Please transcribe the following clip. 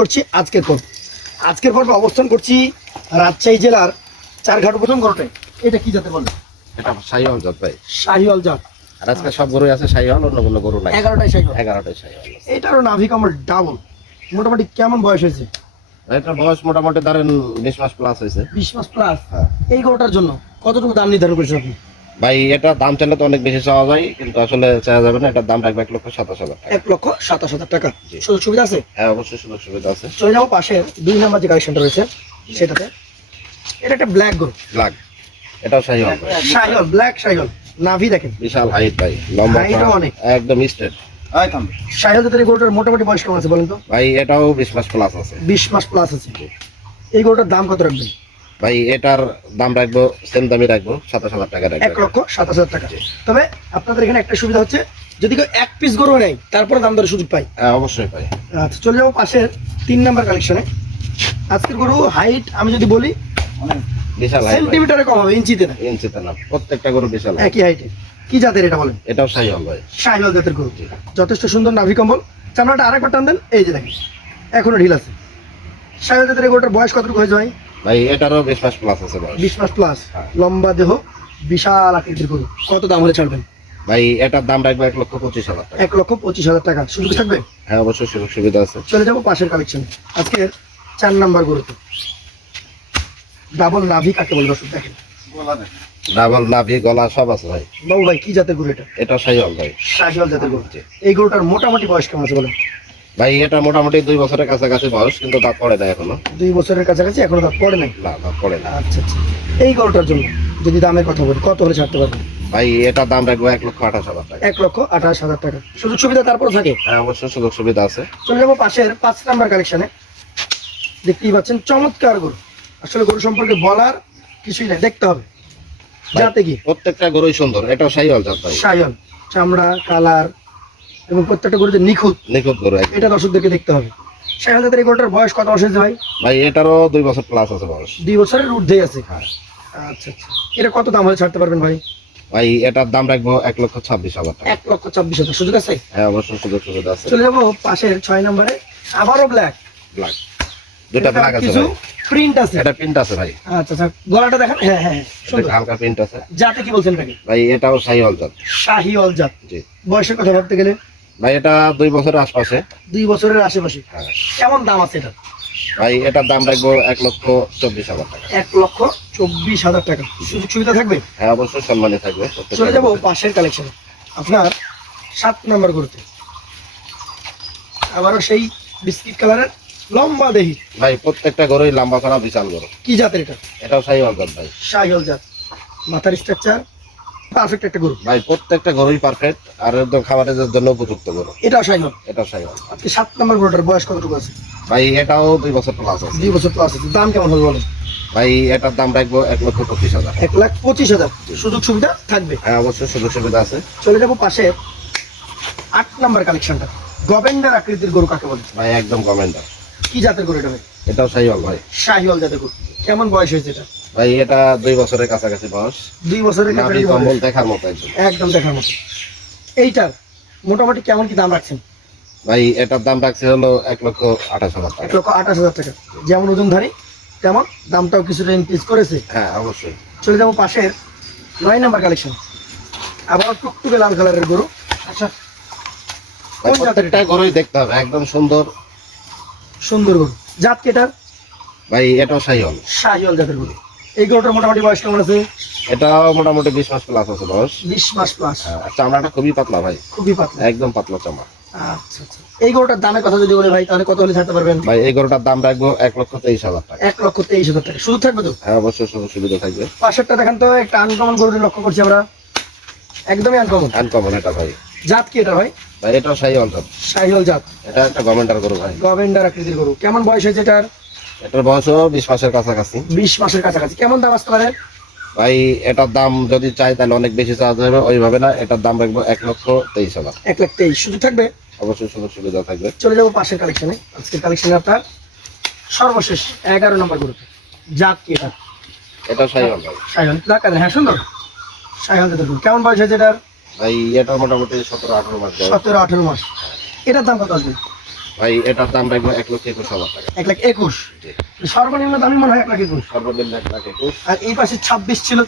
করছি আজকের পর্বে অবস্থান করছি রাজশাহী জেলার চারঘাট প্রথম গরুটাই। এটা কি জাতের বলে? এটা শাহিওয়াল জাত ভাই। শাহিওয়াল জাত। আর আজকে সব গরুই আছে শাহিওয়াল, অন্য কোনো গরু নাই। 11টাই শাহিওয়াল। 11টাই শাহিওয়াল। এটারও নাভি কমল ডাবল। মোটামুটি কেমন বয়স হয়েছে? এটার বয়স মোটামুটি ধরেন 20 মাস প্লাস হয়েছে। 20 মাস প্লাস। হ্যাঁ। এই গরুটার জন্য কতটুকু দাম নির্ধারণ করেছেন আপনি? ভাই এটা দাম চাইলে তো অনেক বেশি চাওয়া যায়, কিন্তু আসলে চাওয়া যাবে না। এটার দাম রাখবে 1,27,000 টাকা। 1,27,000 টাকা। জি। সুযোগ সুবিধা আছে? হ্যাঁ, অবশ্যই সুযোগ সুবিধা আছে। চলে যাবো পাশের 2 নাম্বার যে কালেকশনটা রয়েছে সেটাতে। এটা একটা ব্ল্যাক গরু। ব্ল্যাক, এটাও শাহিওয়াল ভাই। শাহিওয়াল, ব্ল্যাক শাহিওয়াল। নাভি দেখেন বিশাল হাইট ভাই, লম্বা হাইটও অনেক। একদম স্ট্রেট। শাহিওয়াল জাতের এই গরুটার মোটামুটি বয়স কেমন আছে বলেন তো? ভাই এটাও 20 মাস প্লাস আছে। 20 মাস প্লাস আছে। এই গরুটার দাম কত রাখবেন? ভাই এটার দাম রাখবো সেম দামই রাখবো, 27,000 টাকা রাখবো। 1,27,000 টাকা। তবে আপনাদের এখানে একটা সুবিধা হচ্ছে, যদি কেউ এক পিস গরু নেয় তারপরে দাম দরের সুযোগ পায়। হ্যাঁ অবশ্যই ভাই। আচ্ছা, চলে যাবো পাশের 3 নাম্বার কালেকশনে। আজকের গরু হাইট আমি যদি বলি বিশাল হাইট ভাই। সেন্টিমিটারে কম হবে, ইঞ্চিতে না। ইঞ্চিতে না, প্রত্যেকটা গরু বিশাল হাইট। একই হাইটে। কি জাতের এটা বলেন? এটাও শাহিওয়াল ভাই। শাহিওয়াল জাতের গরু। যথেষ্ট সুন্দর নাভি কম্বল। চামড়াটা আরেকবার টান দেন, এই যে দেখেন এখনো ঢিল আছে। শাহিওয়াল জাতের এই গরুটার বয়স কতটুকু হয়েছে ভাই? ভাই এটারও 20 মাস প্লাস আছে বয়স। 20 মাস প্লাস। হ্যাঁ। লম্বা দেহ, বিশাল আকৃতির গরু। কত দাম হলে ছাড়বেন? ভাই এটার দাম রাখবো 1,25,000 টাকা। 1,25,000 টাকা। সুযোগ থাকবে? হ্যাঁ অবশ্যই সুযোগ সুবিধা আছে। চলে যাবো পাশের কালেকশন। আজকের 4 নাম্বার গরুতে ডাবল নাভি কাকে বলে দর্শক দেখেন। ডাবল নাভি গলা সব আছে ভাই। বাবু ভাই কি জাতের গরু এটা? এটা শাহিওয়াল ভাই। শাহিওয়াল জাতের গরু। এই গরুটার মোটামুটি বয়স কেমন আছে বলেন? ভাই এটা মোটামুটি 2 বছরের কাছাকাছি বয়স, কিন্তু দাঁত পড়ে না এখনো। 2 বছরের কাছাকাছি, এখনো দাঁত পড়ে নাই। না, দাঁত পড়ে না। আচ্ছা আচ্ছা। এই গরুটার জন্য যদি দামের কথা বলি কত হলে ছাড়তে পারবেন? ভাই এটার দাম রাখবো 1,28,000 টাকা। 1,28,000 টাকা। সুযোগ সুবিধা তারপর থাকে? হ্যাঁ অবশ্যই সুযোগ সুবিধা আছে। চলে যাবো পাশের 5 নাম্বার কালেকশনে। দেখতেই পাচ্ছেন চমৎকার গরু। আসলে গরু সম্পর্কে বলার কিছুই নাই, দেখতে হবে। যাতে কি প্রত্যেকটা গরুই সুন্দর। এটাও শাহিওয়াল জাত ভাই। শাহিওয়াল, চামড়া, কালার এবং প্রত্যেকটা গরুতে নিখুঁত। নিখুঁত গরু একদম। এটা দর্শকদেরকে দেখতে হবে। শাহিওয়াল জাতের এই গরুটার বয়স কত বছর হয়েছে ভাই? ভাই এটারও 2 বছর প্লাস আছে বয়স। 2 বছরের ঊর্ধ্বে আছে। হ্যাঁ। আচ্ছা আচ্ছা। এটা কত দাম হলে ছাড়তে পারবেন ভাই? ভাই এটার দাম রাখবো 1,26,000 টাকা। 1,26,000। সুযোগ আছে? হ্যাঁ অবশ্যই সুযোগ সুবিধা আছে। চলে যাবো পাশের 6 নম্বরে। আবারও ব্ল্যাক। ব্ল্যাক, দুটো ব্ল্যাক আছে কিছু ভাই। প্রিন্ট আছে। এটা প্রিন্ট আছে ভাই। আচ্ছা আচ্ছা। গলাটা দেখেন। হ্যাঁ হ্যাঁ, সুন্দর। এটা হালকা প্রিন্ট আছে। জাতে কি বলছেন এটাকে? ভাই এটাও শাহিওয়াল জাত। শাহিওয়াল জাত। জি। বয়সের কথা ভাবতে গেলে ভাই এটা 2 বছরের আশপাশে। 2 বছরের আশেপাশে। হ্যাঁ। কেমন দাম আছে এটা? ভাই এটার দাম রাখবো 1,24,000 টাকা। 1,24,000 টাকা। সুযোগ সুবিধা থাকবে? হ্যাঁ অবশ্যই সম্মানী থাকবে। চলে যাবো পাশের কালেকশন। আপনার 7 নাম্বার গরুতে আবারও সেই বিস্কিট কালারের লম্বা দেহি। ভাই প্রত্যেকটা গরুই লম্বা করা বিশাল গরু। কি জাতের এটা? এটাও শাহিওয়াল জাত ভাই। শাহিওয়াল জাত। মাথার স্ট্রাকচার পারফেক্ট একটা গরু। ভাই প্রত্যেকটা গরুই পারফেক্ট, আর একদম খাবারের জন্য উপযুক্ত গরু। এটাও শাহিওয়াল। এটাও শাহিওয়াল। আপনি 7 নাম্বার গরুটার বয়স কতটুকু আছে? ভাই এটাও 2 বছর প্লাস আছে। 2 বছর প্লাস আছে। দাম কেমন হবে বলেন? ভাই এটার দাম রাখবো 1,25,000। 1,25,000। সুযোগ সুবিধা থাকবে? হ্যাঁ অবশ্যই সুযোগ সুবিধা আছে। চলে যাবো পাশে 8 নাম্বার কালেকশনটা। গভেন্ডার আকৃতির গরু কাকে বলে? ভাই একদম কমেন্টার। কি জাতের গরু এটা ভাই? এটাও শাহিওয়াল ভাই। শাহিওয়াল জাতের গরু। কেমন বয়স হয়েছে এটা? ভাই এটা 2 বছরের কাছাকাছি বয়স। 2 বছরের নাভি কাছাকাছি কম্বল বয়স। দেখার মতো একদম। একদম দেখার মতো। এইটার মোটামুটি কেমন কি দাম রাখছেন? ভাই এটার দাম রাখছে হলো 1,28,000 টাকা। 1,28,000 টাকা। যেমন ওজনধারী তেমন দামটাও কিছুটা ইনক্রিজ করেছে। হ্যাঁ অবশ্যই। চলে যাবো পাশের 9 নাম্বার কালেকশন। আবার টুকটুকে লাল কালারের গরু। আচ্ছা, ভাই কোন জাতের প্রত্যেকটা এটা? গরুই দেখতে হবে, একদম সুন্দর। সুন্দর গরু। জাত কি এটার? ভাই এটাও শাহিওয়াল। শাহিওয়াল জাতের গরু। এই গরুটার মোটামুটি বয়স কেমন আছে? এটাও মোটামুটি 20 মাস প্লাস আছে বয়স। 20 মাস প্লাস। আর চামড়াটা খুবই পাতলা ভাই, খুবই পাতলা। একদম পাতলা চামড়া। আচ্ছা আচ্ছা। এই গরুটার দামের কথা যদি বলে ভাই তাহলে কত হলে ছাড়তে পারবেন? ভাই এই গরুটার দাম রাখবো 1,23,000 টাকা। 1,23,000 টাকা। শুধু থাকবে তো? হ্যাঁ অবশ্যই সুযোগ সুবিধা থাকবে। পাশেরটা দেখেন তো, একটা আনকমন গরু লক্ষ্য করছি আমরা। একদমই আনকমন। আনকমন এটা ভাই। জাত কি এটা ভাই? ভাই এটাও শাহিওয়াল জাত। শাহিওয়াল জাত। এটা একটা গভর্নমেন্টার গরু ভাই। গভেন্ডার আকৃতির গরু। কেমন বয়স হয়েছে এটার? এটার বয়সও 20 মাসের কাছাকাছি। 20 মাসের কাছাকাছি। কেমন দাম আসতে পারে? ভাই এটার দাম যদি চাই তাহলে অনেক বেশি চাওয়া যাবে, ওইভাবে না। এটার দাম রাখবো 1,23,000। 1,23,000। শুধু থাকবে? অবশ্যই সুযোগ সুবিধা থাকবে। চলে যাবো পাশের কালেকশনে। আজকের কালেকশনে আপনার সর্বশেষ 11 নম্বর গরু। জাত কি এটা? এটাও শাহিওয়াল ভাই। শাহিওয়াল। হ্যাঁ সুন্দর। শাহিওয়াল জাতের গরু। কেমন বয়স হয়েছে এটার? ভাই এটা মোটামুটি 17-18 মাস বয়স। 17-18 মাস। এটার দাম কত আসবে? ভাই এটার দাম রাখবো 1,21,000 টাকা। 1,21,000। সর্বনিম্ন দামই মনে হয় 1,21,000। সর্বনিম্ন 1,21,000। আর এই পাশে 26 ছিল